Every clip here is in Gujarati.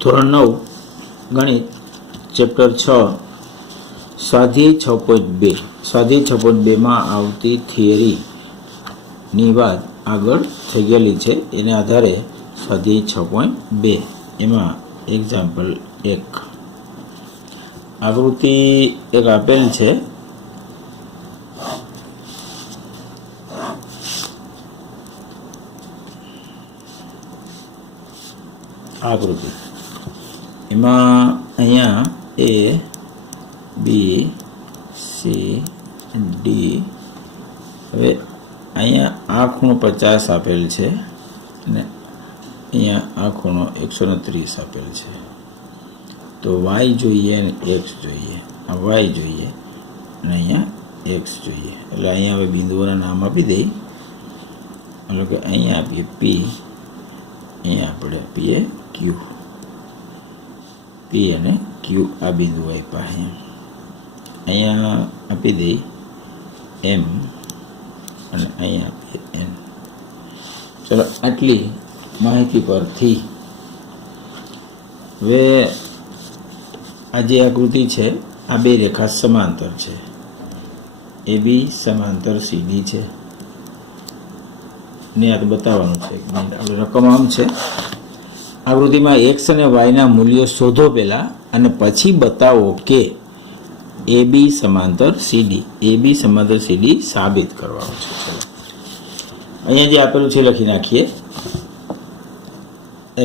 ધોરણ 9 ગણિત ચેપ્ટર 6 સ્વાધ્યાય 6.2 સ્વાધ્યાય 6.2 માં આવતી થિયરીની વાત આગળ થઈ ગયેલી છે. એને આધારે સ્વાધ્યાય 6.2 એમાં એક્ઝામ્પલ 1 આકૃતિ એક આપેલ છે. આકૃતિ એમાં અહીંયા એ બી સી ડી. હવે અહીંયા આ ખૂણો 50 આપેલ છે અને અહીંયા આ ખૂણો 130 આપેલ છે. તો વાય જોઈએ અને એક્સ જોઈએ. આ વાય જોઈએ અને અહીંયા એક્સ જોઈએ. એટલે અહીંયા હવે બિંદુઓના નામ આપી દઈએ. એટલે કે અહીંયા આપીએ પી, અહીંયા આપણે આપીએ ક્યુ. પી અને ક્યુ આ બિંદુ આપ્યા. અહીંયા આપી દઈએ એમ અને અહીંયા આપીએ એન. ચલો આટલી માહિતી પરથી હવે આ જે આકૃતિ છે આ બે રેખા સમાંતર છે. એ બી સમાંતર સીડી છે ને આ બતાવવાનું છે. આપણે રકમ આમ છે. આકૃતિમાં એક્સ અને વાયના મૂલ્યો શોધો પહેલા અને પછી બતાવો કે એ બી સમાંતર સીડી. એ બી સમાંતર સીડી સાબિત કરવાનું છે. ચલો અહીંયા જે આપેલું છે લખી નાખીએ.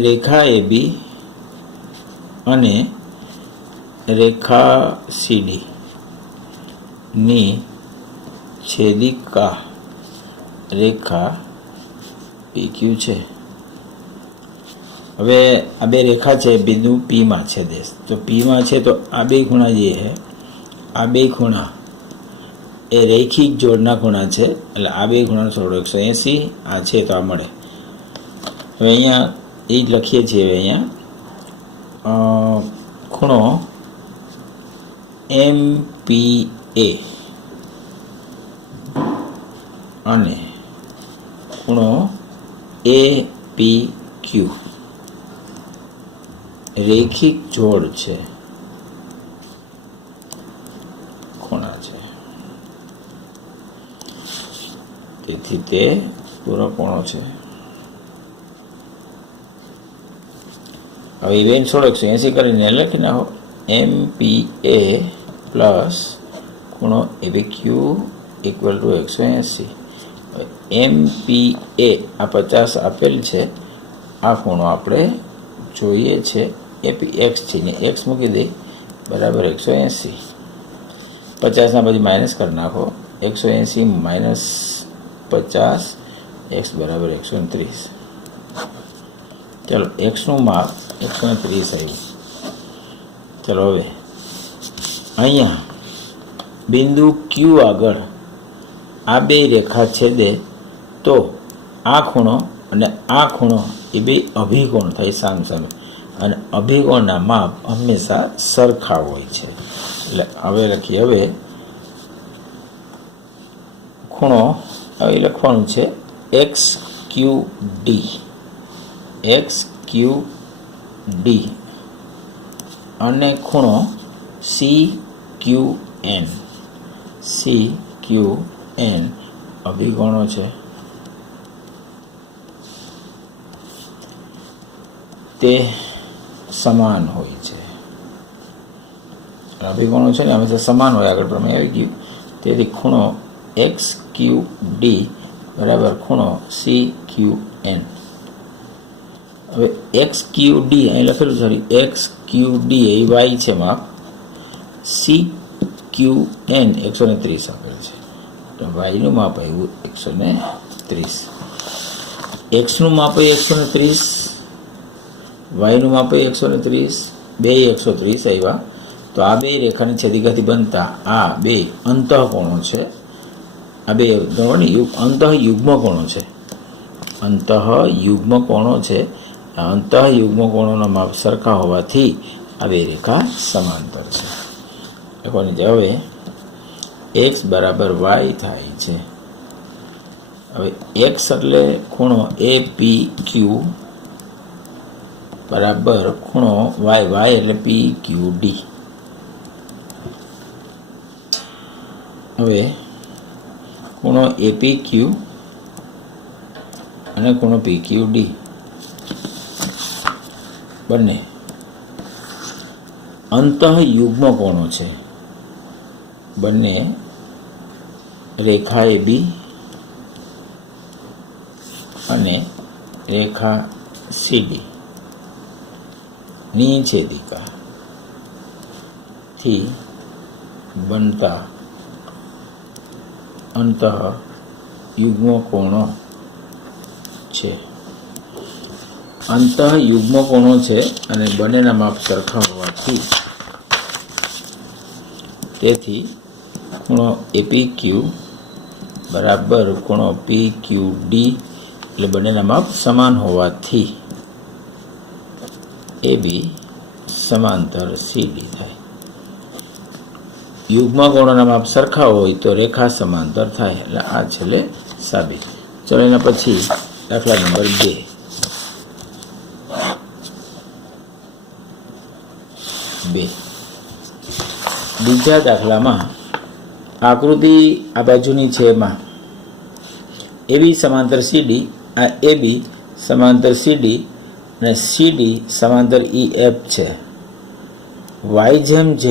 રેખા એ બી અને રેખા સીડી ની છેદિકા રેખા PQ છે. હવે આ બે રેખા છે બિંદુ P માં છેદે. તો P માં છે તો આ બે ખૂણા જે છે આ બે ખૂણા એ રૈખિક જોડના ખૂણા છે. એટલે આ બે ખૂણાનો સરવાળો 180. આ છે તો આ મળે. હવે અહીંયા એ જ લખીએ છીએ. હવે અહીંયા ખૂણો MPA અને ખૂણો APQ રેખિક જોડ છે, ખૂણા છે. તેથી તે પૂરો ખૂણો છે. હવે ઇવેન 180 કરીને લખી નાખો. MPA પ્લસ ખૂણો APQ ઇક્વલ ટુ 180. MPA આ 50 આપેલ છે. આ ખૂણો આપણે જોઈએ છે APX થી ને x મૂકી દઈ બરાબર 180. 50 પછી માઇનસ કરી નાખો. 180 માઇનસ 50 x બરાબર 130. ચલો એક્સનું માપ 130 આવ્યું. ચલો હવે અહીંયા બિંદુ Q આગળ આ બે રેખા છેદે તો આ ખૂણો અને આ ખૂણો એ બે અભિકોણ થાય સામ સામે. અને અભિકોણના માપ હંમેશા સરખા હોય છે. એટલે હવે લખીએ. હવે ખૂણો હવે લખવાનું છે XQD. XQD અને ખૂણો CQN. CQN અભિકોણો છે. તે સમાન હોય છે. અભિકોણો છે ને હંમેશા સમાન હોય. આગળ પ્રમેય આવી ગયું. તેથી ખૂણો XQD બરાબર ખૂણો CQN. હવે XQD અહીં લખેલું સોરી XQD એ y છે માપ. CQN 130 આપેલ છે. તો y નું માપ આવ્યું 130. x નું માપ 130, y નું માપ 130. બે 130 આવ્યા. તો આ બે રેખાની છેદિકાથી બનતા આ બે અંતઃકોણો છે. આ બે અંતઃયુગ્મ કોણો છે. અંતઃયુગ્મ કોણો છે. અંતઃયુગ્મ કોણોના માપ સરખા હોવાથી આ બે રેખા સમાંતર છે. લખવાની છે. હવે x બરાબર y થાય છે. હવે x એટલે ખૂણો APQ બરાબર ખૂણો વાય, વાય એટલે PQD. હવે ખૂણો APQ અને ખૂણો PQD બંને અંતઃયુગ્મ કોણો છે. બંને રેખા AB અને રેખા CD ની છેદિકાથી બનતા અંતઃયુગ્મ કોણો છે. અંતઃયુગ્મ કોણો છે અને બંનેના માપ સરખા હોવાથી તેથી ખૂણો APQ બરાબર ખૂણો PQD એટલે બંનેના માપ સમાન હોવાથી AB સમાંતર CD થાય. યુગ્મ કોણોના માપ સરખા હોય તો રેખા સમાંતર થાય. એટલે આ છેલ્લે સાબિત. ચલો એના પછી દાખલા નંબર 2. બીજા દાખલામાં આકૃતિ આ બાજુની છે. એમાં AB સમાંતર CD, આ AB સમાંતર CD અને CD સમાંતર EF છે. y/z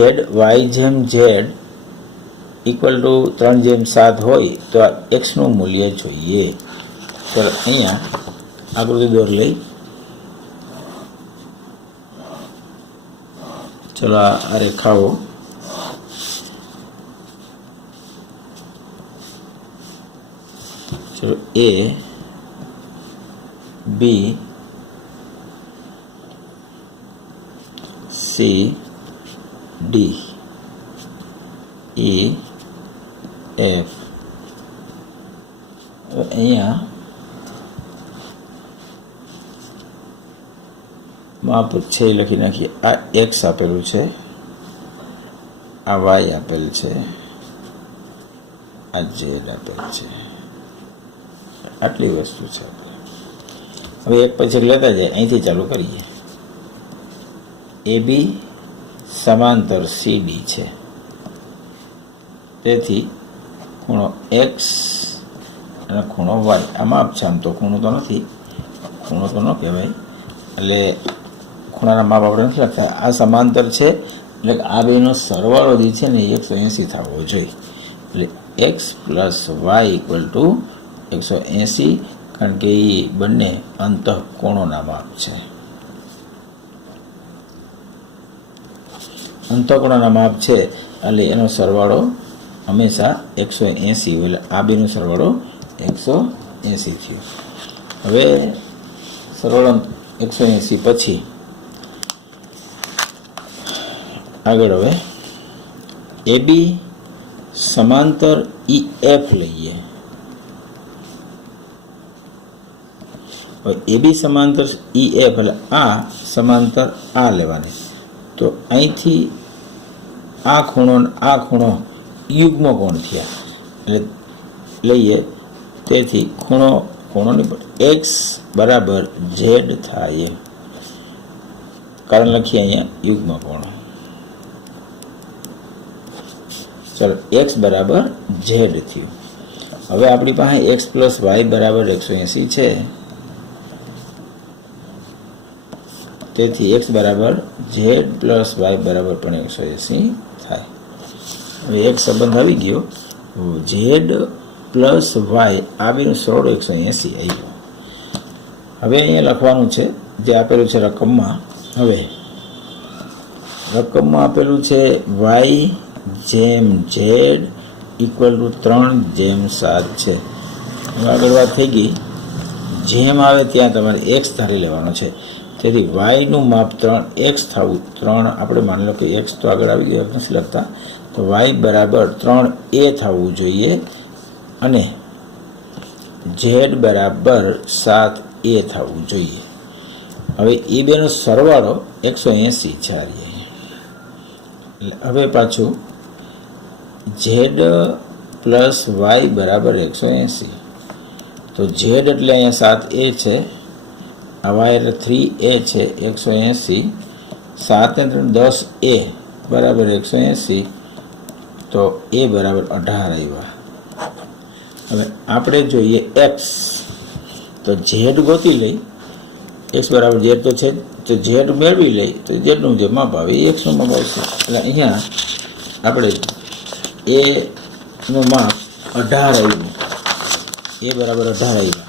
ઇક્વલ ટુ 3/7 હોય તો આ x નું મૂલ્ય જોઈએ. તો અહીંયા આકૃતિ દોર લઈ. ચલો આ રેખાઓ ચલો A, B, C, D, E, F. અહીંયા માપ છે લખી નાખીએ. આ x આપેલું છે, આ y આપેલ છે, આ z આપેલ છે. આટલી વસ્તુ છે. હવે એક પછી લેતા જાય. અહીંથી ચાલુ કરીએ. AB સમાંતર CD છે. તેથી ખૂણો x અને ખૂણો y આ માપ છે. આમ તો ખૂણો તો નથી, ખૂણો તો ન કહેવાય. એટલે ખૂણાના માપ આપણે નથી લખતા. આ સમાંતર છે એટલે આ બેનો સરવાળો જે છે ને 180 થવો જોઈએ. એટલે x plus y equal to 180, કારણ કે એ બંને અંતઃકોણોના માપ છે. અંતઃકોણોના માપ છે એટલે એનો સરવાળો હંમેશા 180 હોય. એટલે આ બેનો સરવાળો 180 થયો. હવે સરવાળો 180 પછી આગળ હવે AB સમાંતર EF લઈએ. AB સમાંતર EF એટલે આ સમાંતર આ લેવાની. તો અહીંથી આ ખૂણો યુગ્મ કોણ થયા એટલે લઈએ. તેથી ખૂણોની x બરાબર z થાય. કારણ લખીએ અહીંયા યુગ્મ કોણ. ચલો x બરાબર z થયું. હવે આપણી પાસે x પ્લસ y બરાબર 180 છે. તેથી x બરાબર z પ્લસ y બરાબર પણ 180 થાય. હવે એક સંબંધ આવી ગયો. z પ્લસ y આ બેનો સરવાળો 180 આવ્યો. હવે અહીંયા લખવાનું છે જે આપેલું છે રકમમાં. હવે રકમમાં આપેલું છે y/z ઇક્વલ ટુ 3/7 છે. આગળ વાત થઈ ગઈ. જેમ આવે ત્યાં તમારે x ધારી લેવાનો છે. તેથી yનું માપ 3x થવું. 3 આપણે માની લો કે x તો આગળ આવી ગયો, નથી લખતા. તો y બરાબર 3a થવું જોઈએ અને z બરાબર 7a થવું જોઈએ. હવે એ બેનો સરવાળો 180 છે. હવે પાછું z પ્લસ y બરાબર 180. તો z એટલે અહીંયા 7a છે આ વાયર 3A છે 180, 7 ને 3 10A બરાબર 180, તો A બરાબર 18 આવ્યા. હવે આપણે જોઈએ એક્સ, તો ઝેડ ગોતી લઈ. એક્સ બરાબર ઝેડ તો છે, તો ઝેડ મેળવી લઈ તો ઝેડનું જે માપ આવે એ એક્સનું માપ આવશે. એટલે અહીંયા આપણે એનું માપ 18 આવ્યું, એ બરાબર 18 આવ્યા.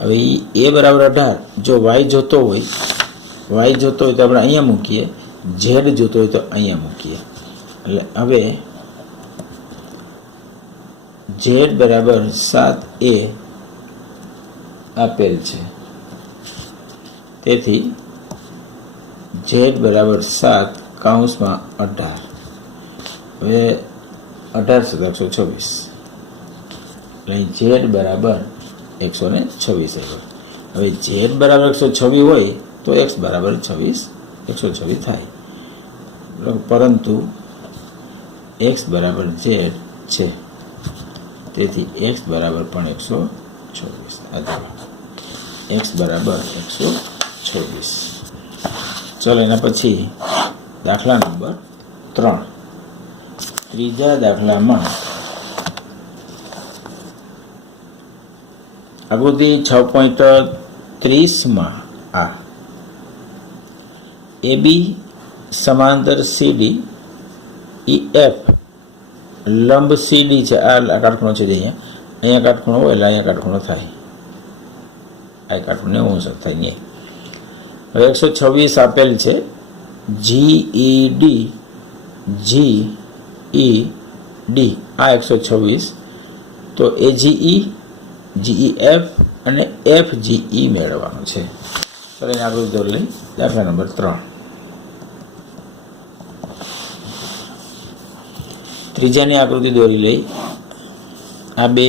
હવે એ બરાબર 18, જો વાય જોતો હોય તો આપણે અહીંયા મૂકીએ, ઝેડ જોતો હોય તો અહીંયા મૂકીએ. એટલે હવે ઝેડ બરાબર 7A આપેલ છે, તેથી ઝેડ બરાબર 7 કૌંસમાં 18. હવે 18 × 126, એટલે ઝેડ બરાબર 126 આવ્યો. હવે ઝેડ બરાબર 126 હોય તો એક્સ બરાબર 126 થાય, પરંતુ એક્સ બરાબર ઝેડ છે, તેથી એક્સ બરાબર પણ 126. આ જવાબ એક્સ બરાબર 126. ચલો એના પછી દાખલા નંબર 3. ત્રીજા દાખલામાં આકૃતિ 6.30 આ AB સમાંતર CD EF લંબ CD છે. આ કાટખૂણો છે, અહીંયા કાટખૂણો હોય એટલે અહીંયા કાટખૂણો થાય, આ કાટખૂણો 90 થાય નહીં. હવે 126 આપેલ છે. GED GED આ 126, તો AGE GEF અને FGE મેળવવાનું છે. ચાલો એને આકૃતિ દોરી લઈ. દાખલા નંબર 3. ત્રીજાની આકૃતિ દોરી લઈ. આ બે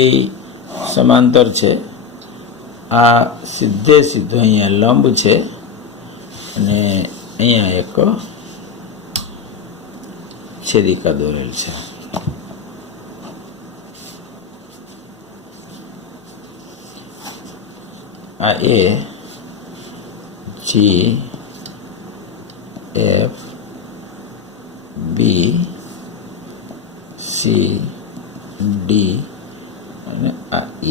સમાંતર છે, આ સીધો અહીંયા લંબ છે અને અહીંયા એક છેદિકા દોરેલ છે. આ A G F B C D અને આ E.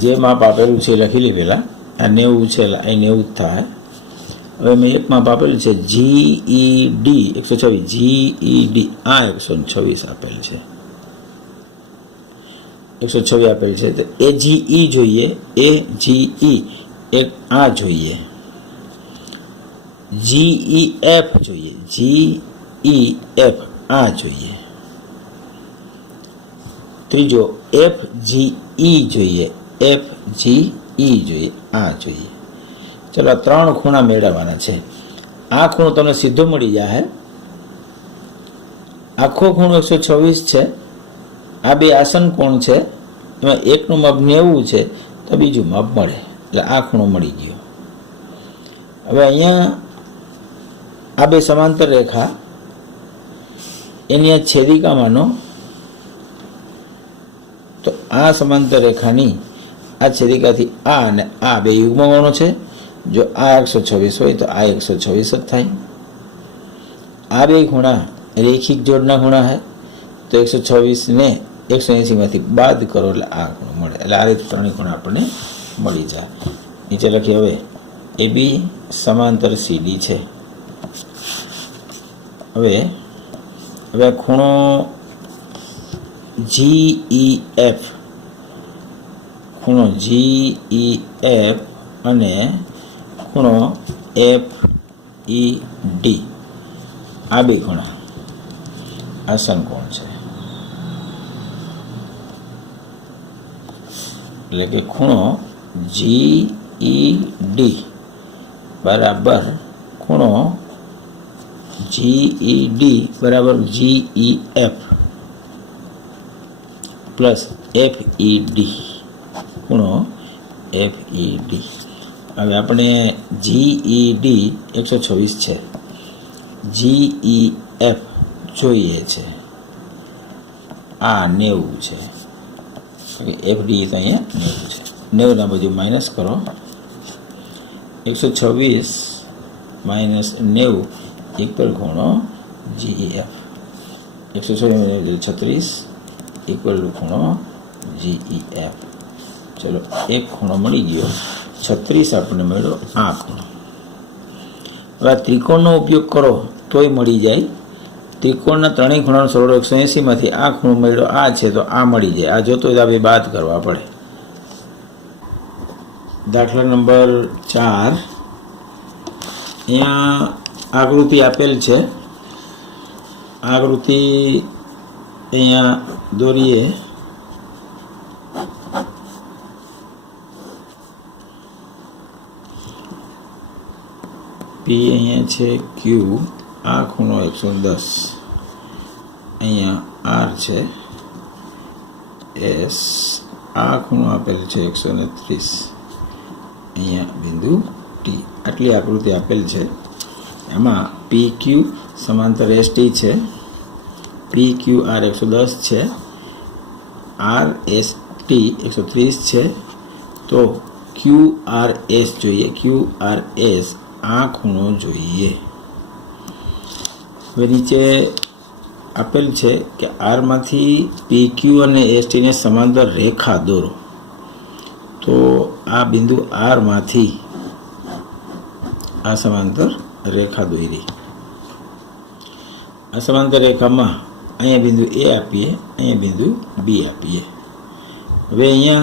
જે માપ આપેલું છે લખી લે પહેલાં. આ 90 છે, એટલે અહીં 90 જ થાય. હવે મેં એક માપ આપેલું છે GED 126, GED આ 126 આપેલ છે, 126 આપેલ છે. તો AGE જોઈએ, AGE એક આ જોઈએ, GEF જોઈએ, GEF આ જોઈએ. ત્રીજો FGE જોઈએ, FGE જોઈએ, આ જોઈએ. ચલો 3 ખૂણા મેળવવાના છે. આ ખૂણો તમને સીધો મળી જાય, આખો ખૂણો 126 છે. આ બે આસન કોણ છે, એમાં એકનું માપ 90 છે, તો બીજું માપ મળે, એટલે આ ખૂણો મળી ગયો. હવે અહીંયા આ બે સમાંતર રેખા, એની આ છેદિકામાંનો, તો આ સમાંતર રેખાની આ છેદિકાથી આ અને આ બે યુગ્મકોણો છે. જો આ 126 હોય તો આ 126 જ થાય. આ બે ખૂણા રેખિક જોડના ખૂણા છે, તો 126 ને 180 માંથી બાદ કરો એટલે આ ખૂણો મળે. એટલે આ રીતે 3 ખૂણા આપણને મળી જાય. નીચે લખીએ. હવે AB સમાંતર CD છે. હવે ખૂણો GEF, ખૂણો GEF અને ખૂણો FED આ બે ખૂણા આસન કોણ છે. એટલે કે ખૂણો GED બરાબર ખૂણો GED બરાબર GEF પ્લસ FED ખૂણો FED. હવે આપણે GED 126 છે, GEF જોઈએ છે, આ 90 છે, FD તો અહીંયા 90 છે. 90 बाजू माइनस करो 126 माइनस 90 इक्वल खूणो GEF 136 इक्वल खूणो GEF। चलो एक खूणो मळी गयो 36 आपने मळ्यो आ खूणो। हवे त्रिकोणनो उपयोग करो तोय मळी जाय। त्रिकोणना त्रणेय खूणानो सरवाळो 180 मांथी आ खूणो मळ्यो आ छे तो आ मळी जाय। आ जोतो होय तो आपणे बाद करवा पड़े। दाखला नंबर 4 अहींया आकृति आपेल छे। आकृति अहींया दोरीए। P अहींया छे Q आ खूणो 110 अहींया R छे S आ खूणो आपेल छे 130 अहींया बिंदु T। आटली आकृति आपेल छे। एमां PQ समांतर ST छे। PQR 110 छे। RST 130 छे। तो QRS जोईए। QRS आ खूणो जोईए। हवे नीचे आपेल छे कि R मांथी PQ अने ST ने समांतर रेखा दोरो। तो आ बिंदु R मांथी आ समांतर रेखा दोरी। आ समांतर रेखा में अहींया बिंदु A आपीए, अहींया बिंदु B आपीए। हवे अहींया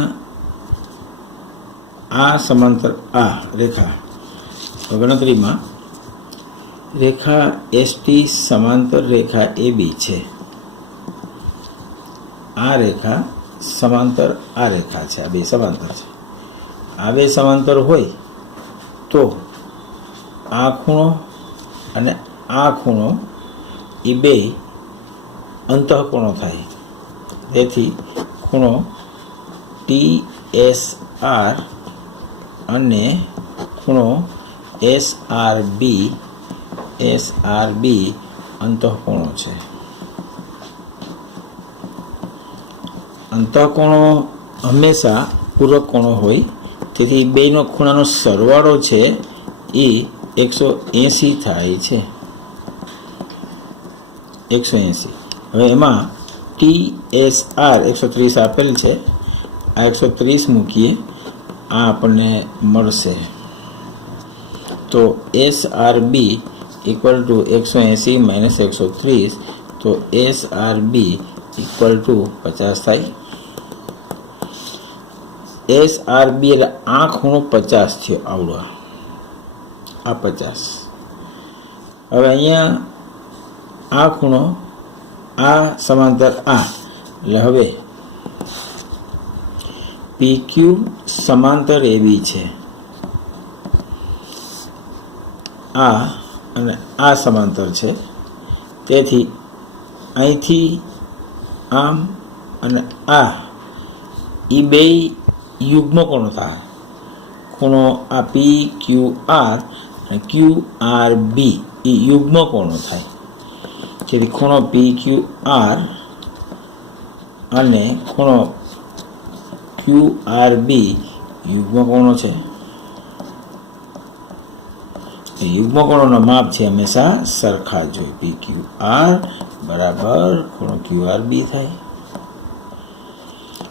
आ समांतर आ रेखा गणतरी में रेखा ST समांतर रेखा AB छे। आ रेखा समांतर आ रेखा छे। आ बे समांतर छे। आ बे समांतर होय तो आ खूणो अने आ खूणो ए बे अंतःकोणो थाय। तेथी खूणो TSR अने खूणो SRB अंतःकोणो छे। अंतःकोणो हमेशा पूरक कोणो होय। तेथी बेनो खूणानो सरवाळो छे ए 180 थाय छे। 180। हवे एमां TSR 130 आपेल छे। आ 130 मूकीए आ आपणे मळशे। तो SRB इक्वल टू 180 माइनस 130 तो SRB इक्वल टू 50 थाय। SRB એટલે આ ખૂણો 50 થયો આવડો આ 50। હવે અહીંયા આ ખૂણો આ સમાંતર આ એટલે હવે PQ સમાંતર AB છે। આ અને આ સમાંતર છે। તેથી અહીંથી આમ અને આ એ બે युग्म कोण थाय। खूणो आ PQR અને QRB એ युग्म कोण थाय। તેથી ખૂણો PQR અને ખૂણો QRB युग्म कोणो छे। युग्म कोणोनो माप छे हमेशा सरखा ज होय। PQR बराबर खूणो QRB थाय।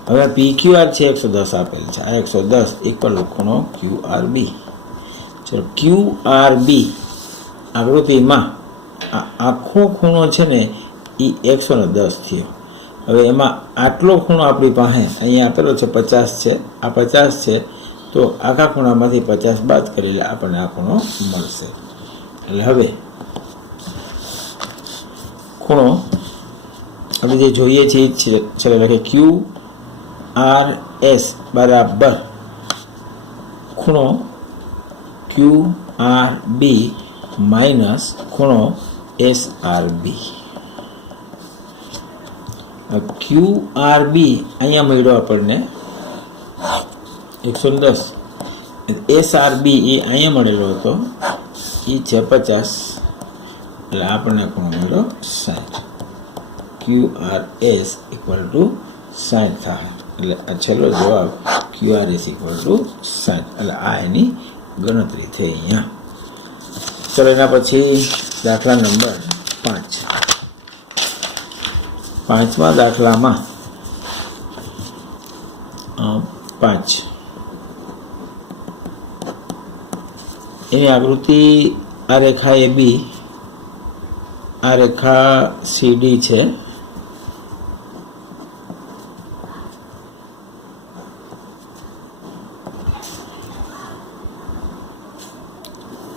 हवे PQR छे 110 आपेल छे। आ 110 इक्वल खूणो QRB। चलो QRB आकृति में आखो खूणो छे ने ई 110 थयो। हवे एमां आटलो खूणो आपणी पासे अहींया आपेलो छे 50 छे। आ 50 छे तो आखा खूणामांथी 50 बाद करीने आपणे आ खूणो मळशे। એટલે હવે ખૂણો આપણે જે જોઈએ છે ચલો લખે QRS बराबर खूणो QRB माइनस खूणो SRB। QRB अहींया मळ्यो आपणने 110। SRB ए अहींया मळेलो हतो ई छे 50 એટલે આપણને ખૂણો મળ્યો 60। QRS इक्वल टू 60 થાય। એટલે આ છેલ્લો જવાબ QR = 60, એટલે આ એની ગણતરી થઈ અહીંયા. ચલો એના પછી દાખલા નંબર 5. 5મા દાખલામાં 5 એની આકૃતિ આ રેખા AB, આ રેખા CD છે.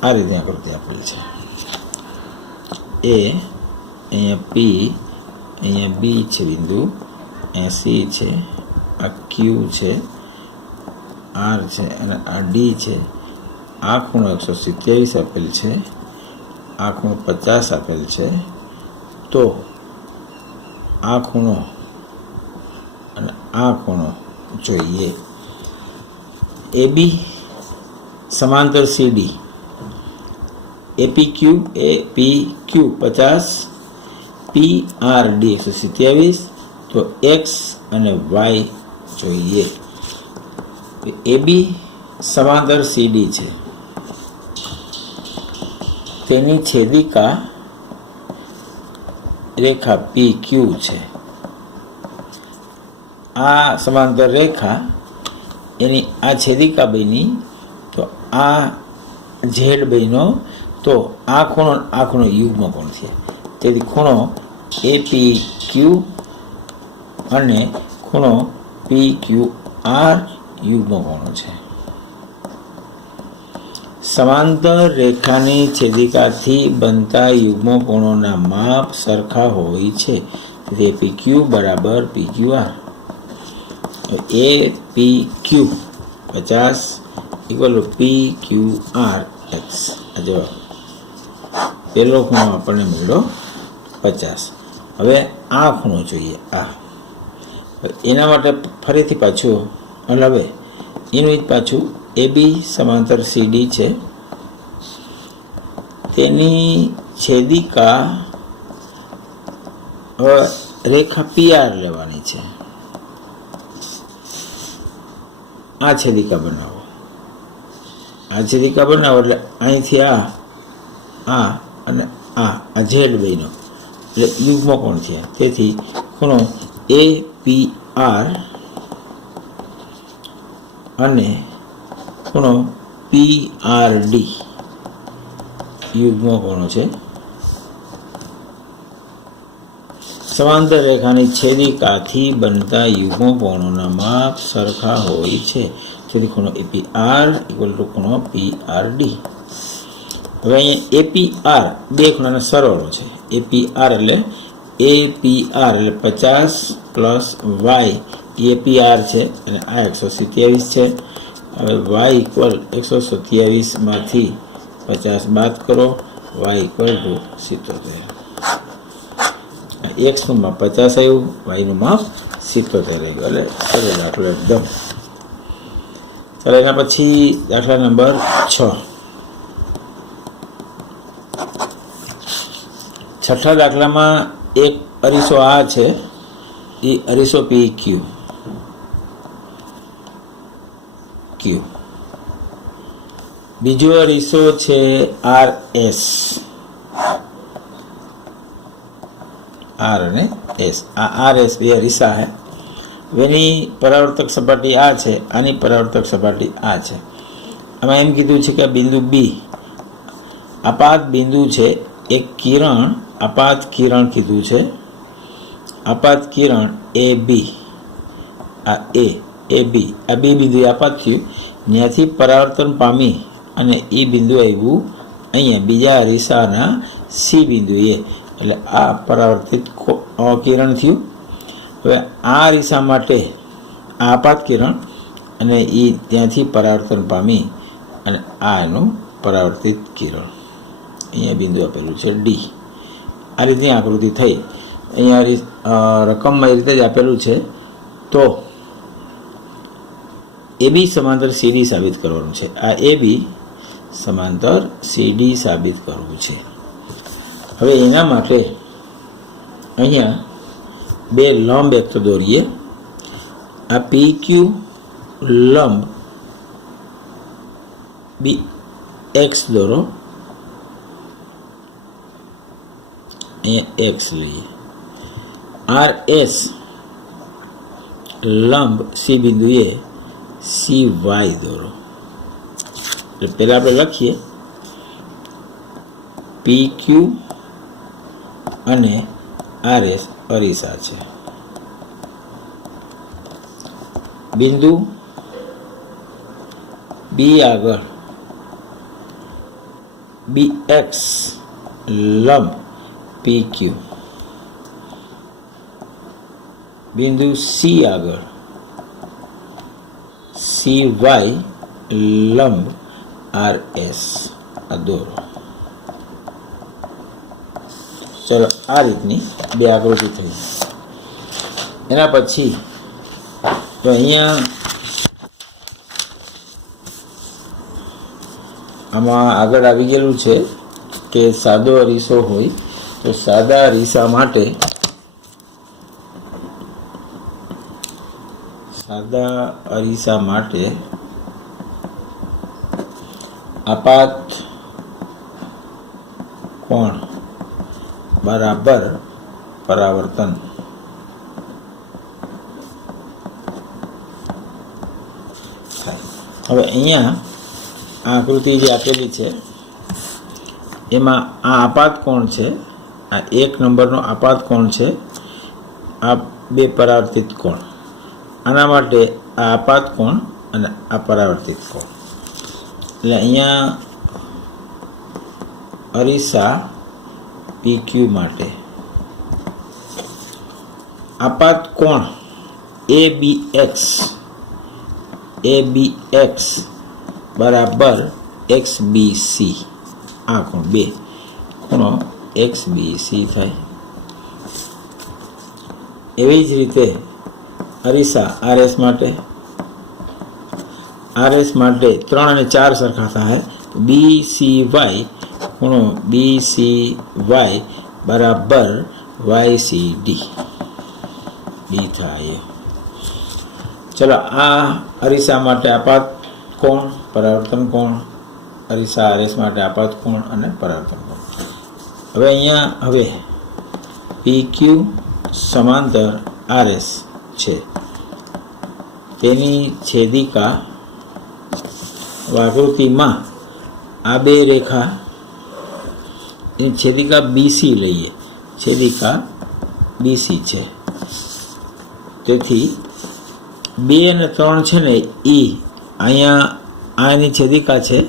આ રીતે આકૃતિ આપેલી છે. A અહીંયા P, અહીંયા B છે બિંદુ, અહીંયા C છે, આ Q છે, R છે અને આ D છે. આ ખૂણો 127 આપેલ છે, આ ખૂણો 50 આપેલ છે. તો આ ખૂણો અને આ ખૂણો જોઈએ. AB સમાંતર CD, APQ 50, PRD 127. તો X અને Y જોઈએ. AB સમાંતર CD છે, તેની છેદિકા રેખા PQ છે. આ સમાંતર રેખા એની આ છેદિકા બની, તો આ ઝેડ બન્યો, તો આ ખૂણો યુગ્મ કોણ થયા. તેથી ખૂણો APQ અને ખૂણો PQR યુગ્મ કોણો છે. સમાંતર રેખાની છેદિકાથી બનતા યુગ્મ કોણોના માપ સરખા હોય છે. તેથી APQ બરાબર PQR. APQ 50 = PQR X. આ જવાબ પહેલો ખૂણો આપણને મળ્યો 50. હવે આ ખૂણો જોઈએ. આ એના માટે ફરીથી પાછું હવે એનું જ પાછું AB સમાંતર CD છે, તેની છેદિકા રેખા PR લેવાની છે. આ છેદિકા બનાવો, આ છેદિકા બનાવો એટલે અહીંથી આ અને આ ઝેડ બન્યો, એટલે યુગ્મ કોણ થયા. તેથી ખૂણો APR અને ખૂણો PRD યુગ્મ કોણો છે. સમાંતર રેખાની છેદિકાથી બનતા યુગ્મ કોણોના માપ સરખા હોય છે. તેથી ખૂણો APR = ખૂણો PRD. હવે અહીંયા APR બે ખૂણાના સરવાળો છે. APR એટલે 50 + Y APR છે અને આ 127 છે. હવે Y = 127 માંથી 50 બાદ કરો, Y = 77. X નું માપ 50 આવ્યું, Y નું માપ 77 રહી ગયું. એટલે સરળ દાખલો એકદમ. ચાલો એના પછી દાખલા નંબર 6. છઠ્ઠા દાખલામાં એક અરીસો આ છે, એ અરીસો PQ. બીજો અરીસો છે RS, R અને S. આ RS બે અરીસા છે. એની પરાવર્તક સપાટી આ છે, આની પરાવર્તક સપાટી આ છે. આમાં એમ કીધું છે કે બિંદુ B આપાત બિંદુ છે. એક કિરણ આપાત કિરણ કીધું છે. આપાત કિરણ AB, આ AB, આ બે બિંદુ આપાત થયું, ત્યાંથી પરાવર્તન પામી અને એ બિંદુ આવ્યું અહીંયા બીજા અરીસાના C બિંદુએ. એટલે આ પરાવર્તિત કિરણ થયું. હવે આ અરીસા માટે આ આપાત કિરણ અને એ ત્યાંથી પરાવર્તન પામી અને આ એનું પરાવર્તિત કિરણ. અહીંયા બિંદુ આપેલું છે D. આ રીતની આકૃતિ થઈ. અહીંયા રકમમાં એ રીતે જ આપેલું છે. તો AB સમાંતર CD સાબિત કરવાનું છે. આ AB સમાંતર CD સાબિત કરવું છે. હવે એના માટે અહીંયા બે લંબ એક તો દોરીએ. આ PQ લંબ BX દોરો, અહીંયા X લઈએ. RS લંબ C બિંદુએ CY દોરો. એટલે પહેલા આપણે લખીએ PQ અને RS અરીસા છે. બિંદુ B આગળ BX લંબ PQ, બિંદુ C આગળ CY લંબ RS આ દોરો. ચલો આ રીતની બે આકૃતિ થઈ. એના પછી તો અહીંયા આમાં આગળ આવી ગયેલું છે કે સાદો અરીસો હોય તો સાદા અરીસા માટે આપાત કોણ બરાબર પરાવર્તન. હવે અહીંયા આ આકૃતિ જે આપેલી છે એમાં આ આપાત કોણ છે, આ 1 નંબરનો આપાત કોણ છે, આ બે પરાવર્તિત કોણ. આના માટે આ આપાત કોણ અને આ પરાવર્તિત કોણ. એટલે અહીંયા અરીસા PQ માટે આપાત કોણ ABX બરાબર XBC. આ કોણ બે ખૂણો XBC થાય. એવી જ રીતે અરીસા RS માટે 3 અને 4 સરખા થાય. BCY ખૂણો BCY બરાબર YCD બી થાય. ચલો આ અરીસા માટે આપાત કોણ પરાવર્તન કોણ, અરીસા RS માટે આપાત કોણ અને પરાવર્તન કોણ. હવે અહીંયા PQ સમાંતર RS છે, તેની છેદિકા આકૃતિમાં આ બે રેખા એની છેદિકા BC લઈએ. છેદિકા BC છે, તેથી 2 અને 3 છે ને અહીંયા આની છેદિકા છે.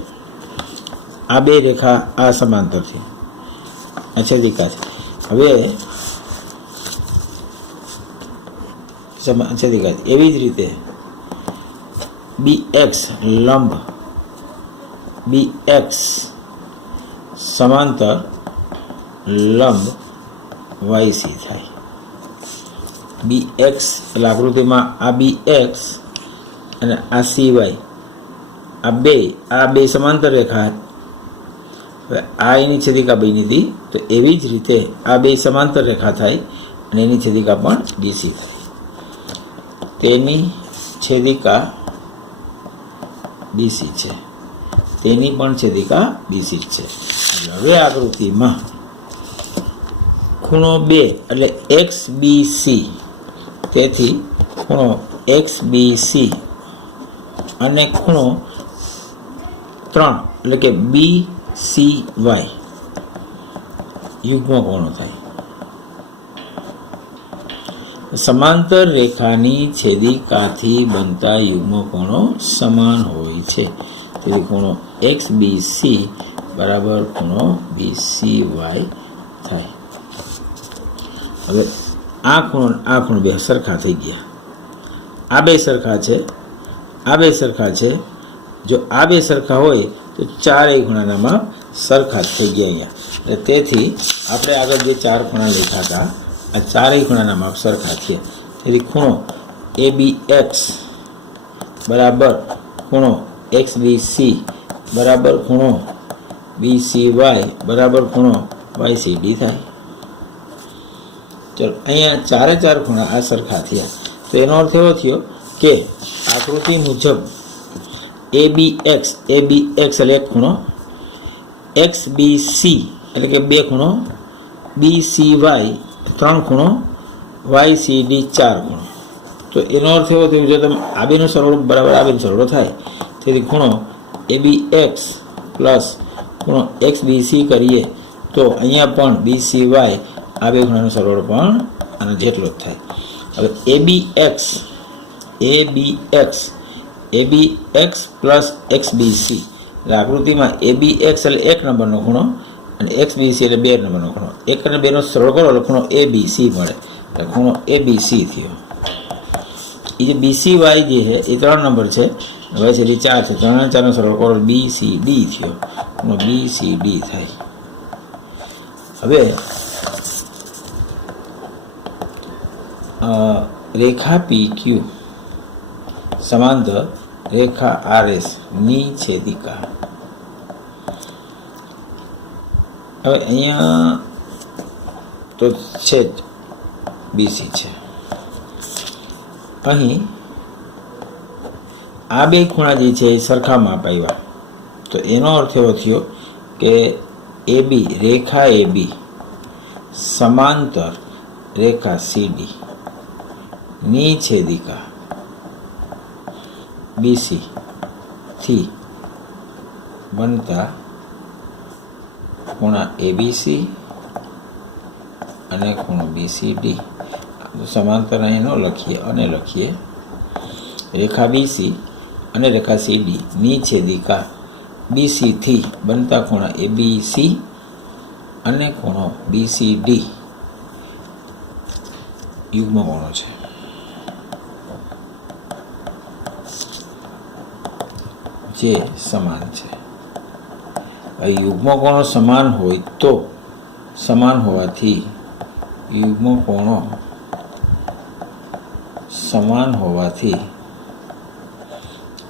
આ બે રેખા આ સમાંતર છે, આ છેદિકા છે. હવે છેદિકા એવી જ રીતે BX લંબ BX સમાંતર લંબ YC થાય. BX એટલે આકૃતિમાં આ BX અને આ CY આ બે સમાંતર રેખા. હવે આ એની છેદિકા બની હતી તો એવી જ રીતે આ બે સમાંતર રેખા થાય અને એની છેદિકા પણ BC થાય. તેની છેદિકા BC છે, તેની પણ છેદિકા BC છે. હવે આકૃતિમાં ખૂણો 2 એટલે XBC, તેથી ખૂણો XBC અને ખૂણો 3 એટલે કે BCY યુગ્મ કોણો થાય. સમાંતર રેખાની છેદિકાથી બનતા યુગ્મ કોણો સમાન હોય છે, તેથી ખૂણો XBC બરાબર ખૂણો BCY થાય. હવે આ ખૂણો બે સરખા થઈ ગયા. આ બે સરખા છે. જો આ બે સરખા હોય તો ચારેય ખૂણાના માપ સરખા થઈ ગયા અહીંયા. એટલે તેથી આપણે આગળ જે 4 ખૂણા લખ્યા હતા આ ચારેય ખૂણાના માપ સરખા થયા. તેથી ખૂણો ABX બરાબર ખૂણો XBC બરાબર ખૂણો BCY બરાબર ખૂણો YCD થાય. ચલો અહીંયા 4 ખૂણા આ સરખા થયા. તો એનો અર્થ એવો થયો કે આકૃતિ મુજબ ABX એટલે એક ખૂણો, XBC એટલે કે બે ખૂણો, BCY ત્રણ ખૂણો, YCD ચાર ખૂણો. તો એનો અર્થ એવો થયો જો તમે આ બેનો સરવાળો બરાબર આ બેનો સરવાળો થાય, તેથી ખૂણો ABX પ્લસ ખૂણો XBC કરીએ તો અહીંયા પણ BCY આ બે ખૂણાનો સરવાળો પણ આના જેટલો જ થાય. હવે ABX પ્લસ XBC એટલે આકૃતિમાં ABX એટલે એક નંબરનો ખૂણો અને XBC એટલે બે નંબરનો ખૂણો. એક અને બેનો સરવાળો કરો એટલે ખૂણો ABC મળે, એટલે ખૂણો ABC થયો. એ જે BCY જે છે એ 3 નંબર છે, YCD 4 છે, 3 અને 4 નો સરવાળો કરો BCD થયો, ખૂણો BCD થાય. હવે રેખા PQ સમાંતર રેખા RS ની છેદિકા. હવે અહીંયા તો છે જ BC છે. અહીં આ બે ખૂણા જે છે એ સરખા માપ આવ્યા, તો એનો અર્થ એવો થયો કે AB રેખા AB સમાંતર રેખા CD ની છેદિકા BC થી બનતા ખૂણા ABC અને ખૂણો BCD. સમાંતર અહીં ન લખીએ અને લખીએ રેખા BC અને રેખા CD ની છેદિકા BC થી બનતા ખૂણા ABC અને ખૂણો BCD યુગ્મ કોણો છે. જે સમાન છે. યુગ્મ કોણો સમાન હોય તો સમાન હોવાથી યુગ્મ કોણો સમાન હોવાથી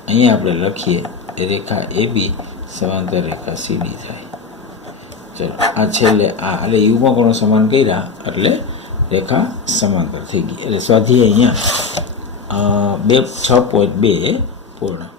અહીંયા આપણે લખીએ રેખા AB સમાંતર રેખા CD થાય. ચલો આ છેલ્લે આ એટલે યુગ્મ કોણો સમાન કર્યા એટલે રેખા સમાંતર થઈ ગઈ. એટલે સ્વાધ્યાય અહીંયા 6.2 પૂર્ણ.